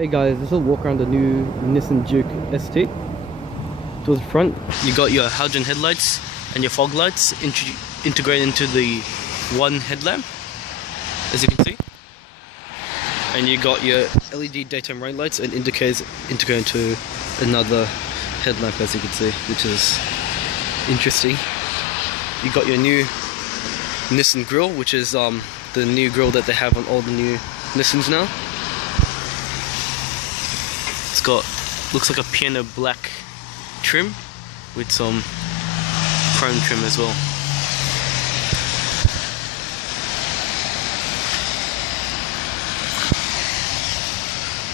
Hey guys, this is a walk around the new Nissan Juke ST. Towards the front, you got your halogen headlights and your fog lights integrated into the one headlamp, as you can see. And you got your LED daytime running lights and indicators integrated into another headlamp, as you can see, which is interesting. You got your new Nissan grille, which is the new grille that they have on all the new Nissans now. It's got, looks like a piano black trim with some chrome trim as well.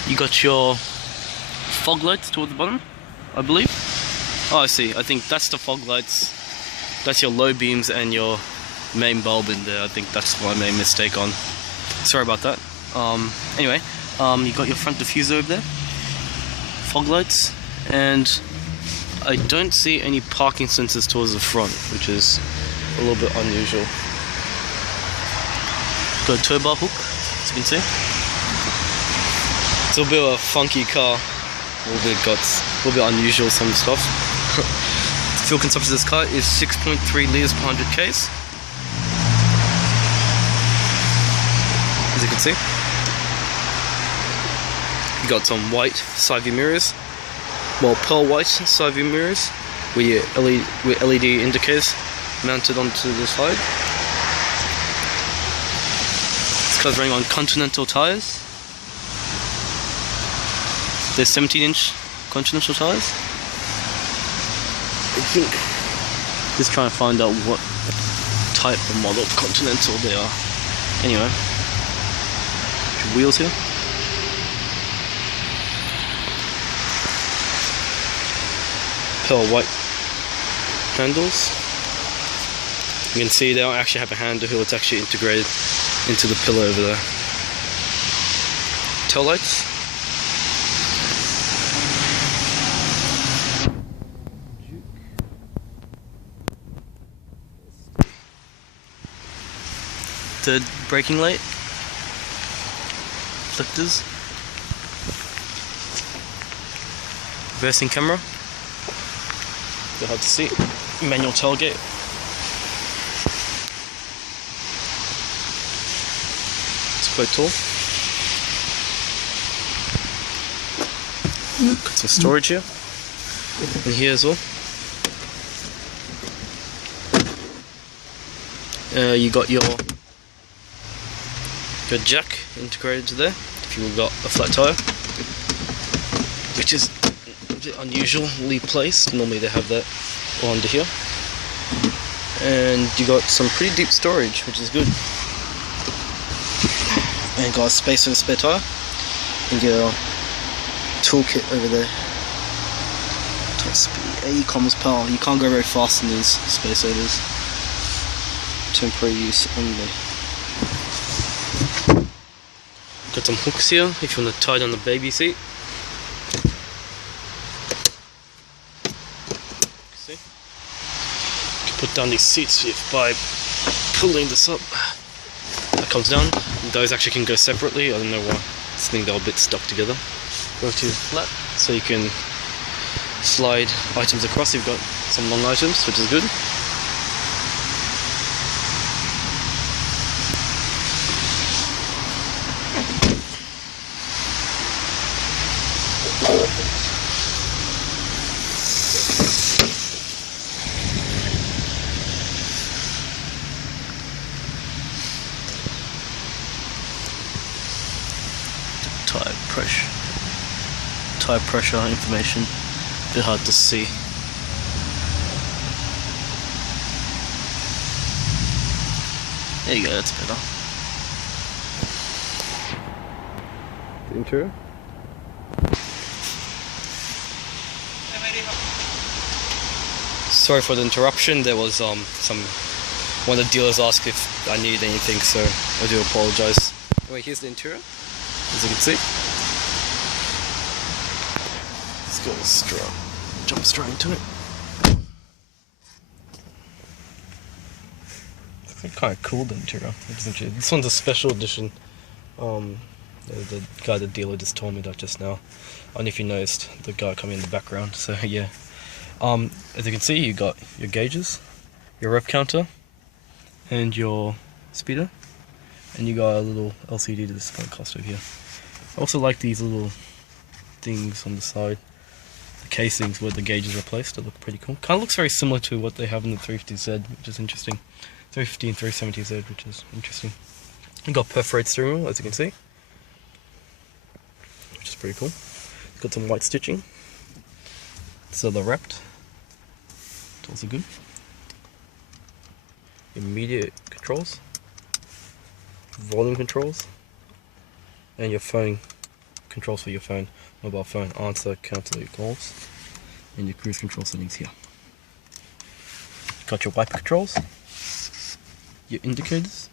You got your fog lights towards the bottom, I believe. Oh, I see. I think that's the fog lights. That's your low beams and your main bulb in there. I think that's what I made a mistake on. Sorry about that. Anyway, you got your front diffuser over there, fog lights, and I don't see any parking sensors towards the front, which is a little bit unusual. Got a tow bar hook, as you can see. It's a bit of a funky car, a little bit unusual, some stuff. Fuel consumption of this car is 6.3 litres per 100 k's. As you can see, you got some white side view mirrors, well, pearl white side view mirrors with your LED indicators mounted onto the side. This car's running on Continental tyres. They're 17-inch Continental tyres. I think just trying to find out what type of model Continental they are. Anyway, wheels here. Pearl white handles. You can see they don't actually have a handle here, it's actually integrated into the pillar over there. Tail lights. Third braking light. Reflectors. Reversing camera. Bit hard to see. Manual tailgate. It's quite tall. Got some storage here. And here as well. You got your jack integrated to there if you've got a flat tire, which is a bit unusually placed. Normally they have that under here. And you got some pretty deep storage, which is good. And got space for the spare tire and your toolkit over there. Top speed, 80 kilometers per hour. You can't go very fast in these space savers. Temporary use only. Got some hooks here if you want to tie down the baby seat. See? You can put down these seats by pulling this up. That comes down. Those actually can go separately. I don't know why. I think they're a bit stuck together. Go to flat so you can slide items across. You've got some long items, which is good. Tire pressure information, a bit hard to see. There you go, that's better. The interior. Sorry for the interruption. There was one of the dealers asked if I needed anything, so I do apologize. Anyway, here's the interior, as you can see. Let's go jump straight into it. It's kind of cool, the interior. This one's a special edition The guy, the dealer, just told me that just now. I don't know if you noticed the guy coming in the background. So yeah. As you can see, you got your gauges, your rev counter, and your speeder, and you got a little LCD display cluster here. I also like these little things on the side, the casings where the gauges are placed. They look pretty cool. Kind of looks very similar to what they have in the 350Z, which is interesting. 350 and 370Z, which is interesting. You got perforated steering wheel, as you can see, which is pretty cool. It's got some white stitching, so they're wrapped. It's also good. Immediate controls, volume controls, and your phone controls for your phone, mobile phone, answer, cancel your calls, and your cruise control settings here. Got your wiper controls, your indicators.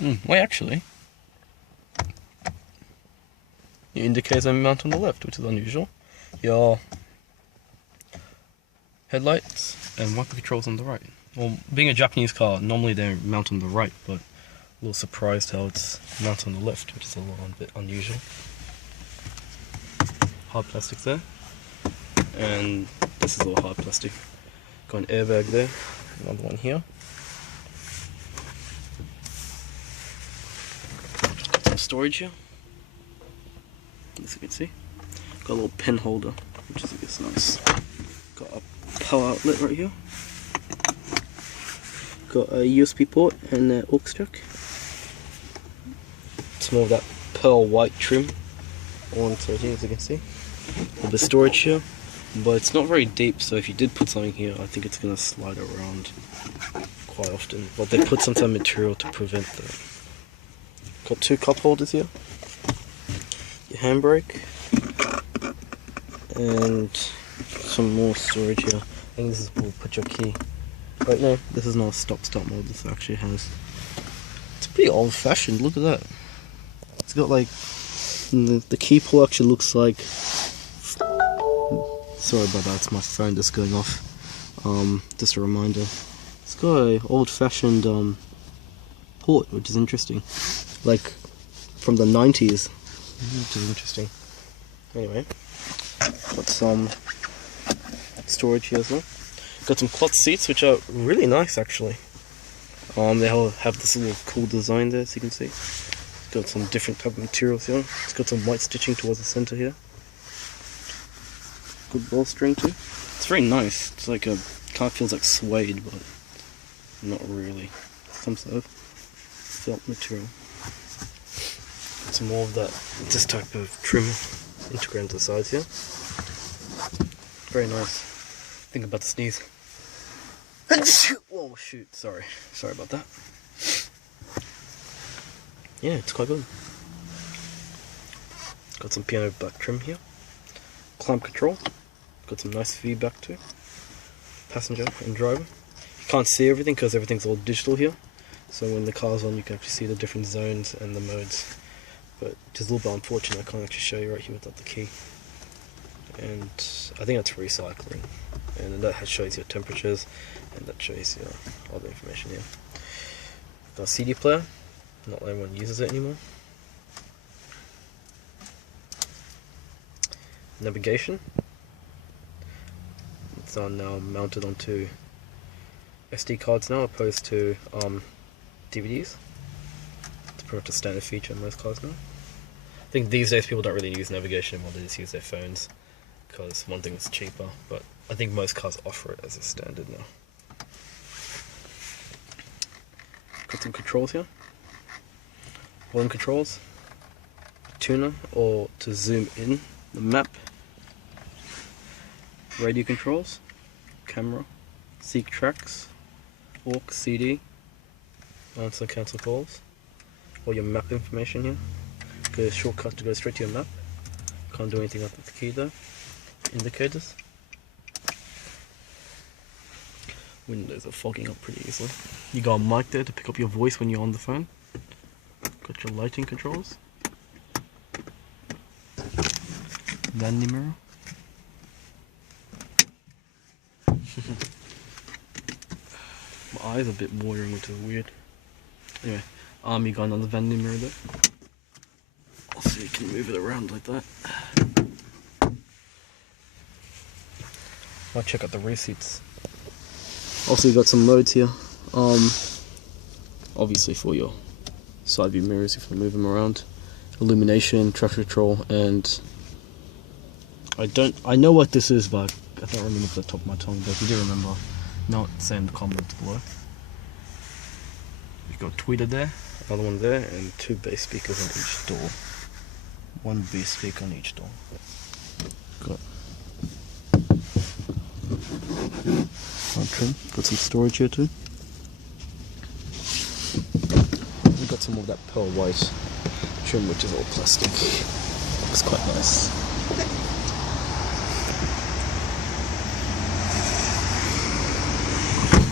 Wait, actually, your indicators are mounted on the left, which is unusual. Your headlights and wiper controls on the right. Well, being a Japanese car, normally they're mounted on the right, but a little surprised how it's mounted on the left, which is a little bit unusual. Hard plastic there, and this is all hard plastic. Got an airbag there, another one here. Some storage here, as you can see. Got a little pen holder, which is, I guess, nice. Got a power outlet right here. Got a USB port and an aux jack. Some of that pearl white trim on inside here, as you can see. A little bit of storage here, but it's not very deep, so if you did put something here, I think it's going to slide around quite often. But they put some type of material to prevent that. Got two cup holders here. Your handbrake. And some more storage here. I think this is where we'll put your key. But no, this is not a stop-start mode. This actually has... It's pretty old-fashioned. Look at that. It's got like... The key pull actually looks like... Sorry about that, it's my phone just going off. Just a reminder. It's got a old-fashioned port, which is interesting. Like, from the 90s. Which is interesting. Anyway. Got some storage here as well. Got some cloth seats, which are really nice actually. They all have this little cool design there, as you can see. It's got some different type of materials here. It's got some white stitching towards the center here. Good ball string too. It's very nice. It's like a kind of feels like suede, but not really. Some sort of felt material. Got some more of that, this type of trim integrated into the sides here. Very nice. Think about to sneeze. Oh shoot, sorry about that. Yeah, it's quite good. Got some piano black trim here. Climb control. Got some nice feedback too. Passenger and driver. You can't see everything because everything's all digital here. So when the car's on, you can actually see the different zones and the modes. But it's a little bit unfortunate, I can't actually show you right here without the key. And I think that's recycling. And that shows your temperatures, and that shows your other information here. Got a CD player, not everyone uses it anymore. Navigation. It's now mounted onto SD cards now, opposed to DVDs. It's pretty much a standard feature in most cars now. I think these days people don't really use navigation anymore, they just use their phones, because one thing is cheaper, but I think most cars offer it as a standard now. Got some controls here. Volume controls, tuner, or to zoom in the map. Radio controls, camera, seek tracks, aux, CD, answer, cancel calls, all your map information here. Got a shortcut to go straight to your map. Can't do anything with the key though. Indicators. Windows are fogging up pretty easily. You got a mic there to pick up your voice when you're on the phone. Got your lighting controls. Vanity mirror. My eyes are a bit watering, which is weird. Anyway, army gun on the vanity mirror there. Also, you can move it around like that. I'll check out the rear seats. Also, you got some modes here. Obviously for your side view mirrors if you move them around. Illumination, traction control, and I know what this is, but I don't remember off the top of my tongue. But if you do remember, note say in the comments below. You've got tweeter there, another one there, and 2 bass speakers on each door. 1 bass speaker on each door. Got front trim. Got some storage here too. We've got some of that pearl white trim, which is all plastic. Looks quite nice.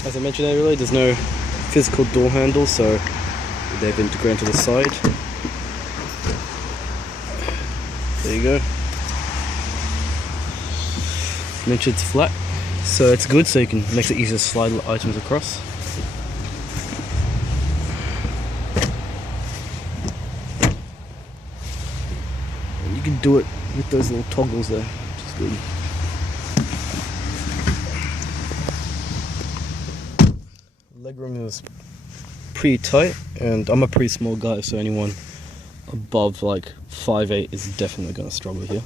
As I mentioned earlier, there's no physical door handle, so they've integrated to the side. There you go. Mentioned it's flat, so it's good, so you can make it easier to slide items across. And you can do it with those little toggles there, which is good. Legroom is pretty tight, and I'm a pretty small guy, so anyone above like 5'8" is definitely going to struggle here.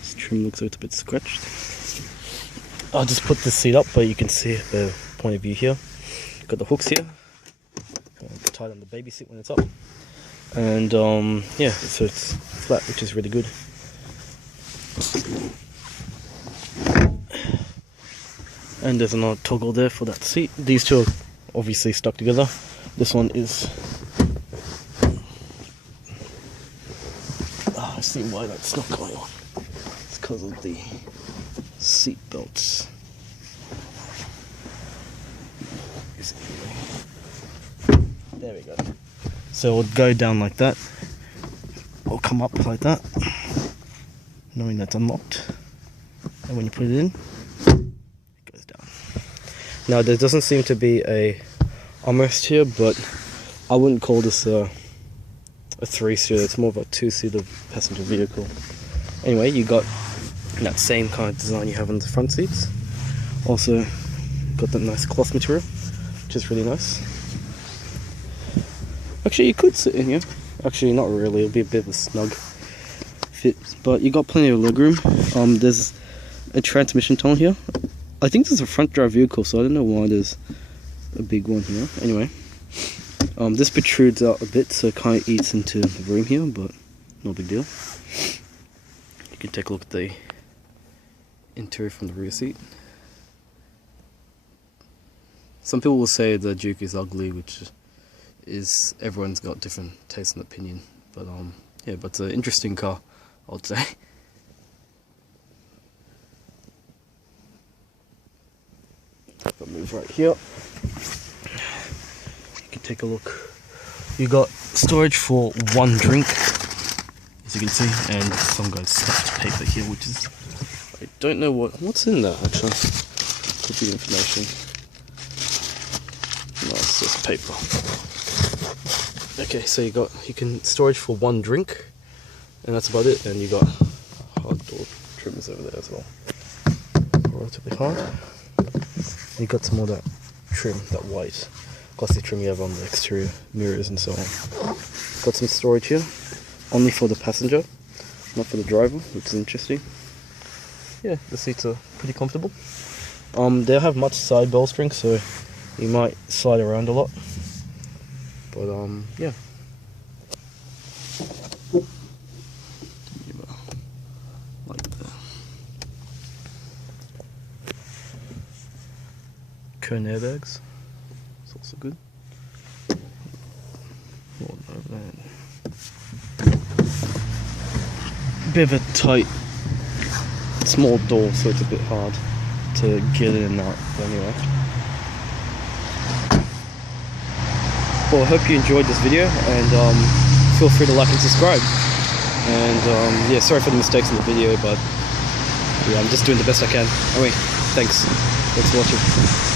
This trim looks like it's a bit scratched. I'll just put this seat up, but you can see the point of view here. Got the hooks here, tight on the baby seat when it's up, and yeah, so it's flat, which is really good. And there's another toggle there for that seat. These two are obviously stuck together. This one is... I see why that's not going on. It's because of the seat belts. There we go. So it'll go down like that. It'll come up like that, knowing that's unlocked. And when you put it in, now there doesn't seem to be a armrest here, but I wouldn't call this a 3-seater, it's more of a 2-seater passenger vehicle. Anyway, you got that same kind of design you have on the front seats. Also got that nice cloth material, which is really nice. Actually, you could sit in here. Actually, not really, it'll be a bit of a snug fit, but you got plenty of legroom. There's a transmission tunnel here. I think this is a front drive vehicle, so I don't know why there's a big one here. Anyway, this protrudes out a bit, so it kind of eats into the room here, but no big deal. You can take a look at the interior from the rear seat. Some people will say the Juke is ugly, which is, everyone's got different taste and opinion. But yeah, but it's an interesting car, I would say. If I move right here, you can take a look. You got storage for 1 drink, as you can see, and some guy's stuffed paper here, which is, I don't know what's in there actually. Could be information. No, it's just paper. Okay, so you can storage for 1 drink, and that's about it. And you got hard door trimmers over there as well, relatively hard. You got some more of that trim, that white glossy trim you have on the exterior mirrors and so on. Got some storage here, only for the passenger, not for the driver, which is interesting. Yeah, the seats are pretty comfortable. They have much side bolstering, so you might slide around a lot. But yeah. Like that. Cone airbags. It's also good. Bit of a tight, small door, so it's a bit hard to get in and out. But anyway. Well, I hope you enjoyed this video, and feel free to like and subscribe. And yeah, sorry for the mistakes in the video, but yeah, I'm just doing the best I can. Anyway, thanks for watching.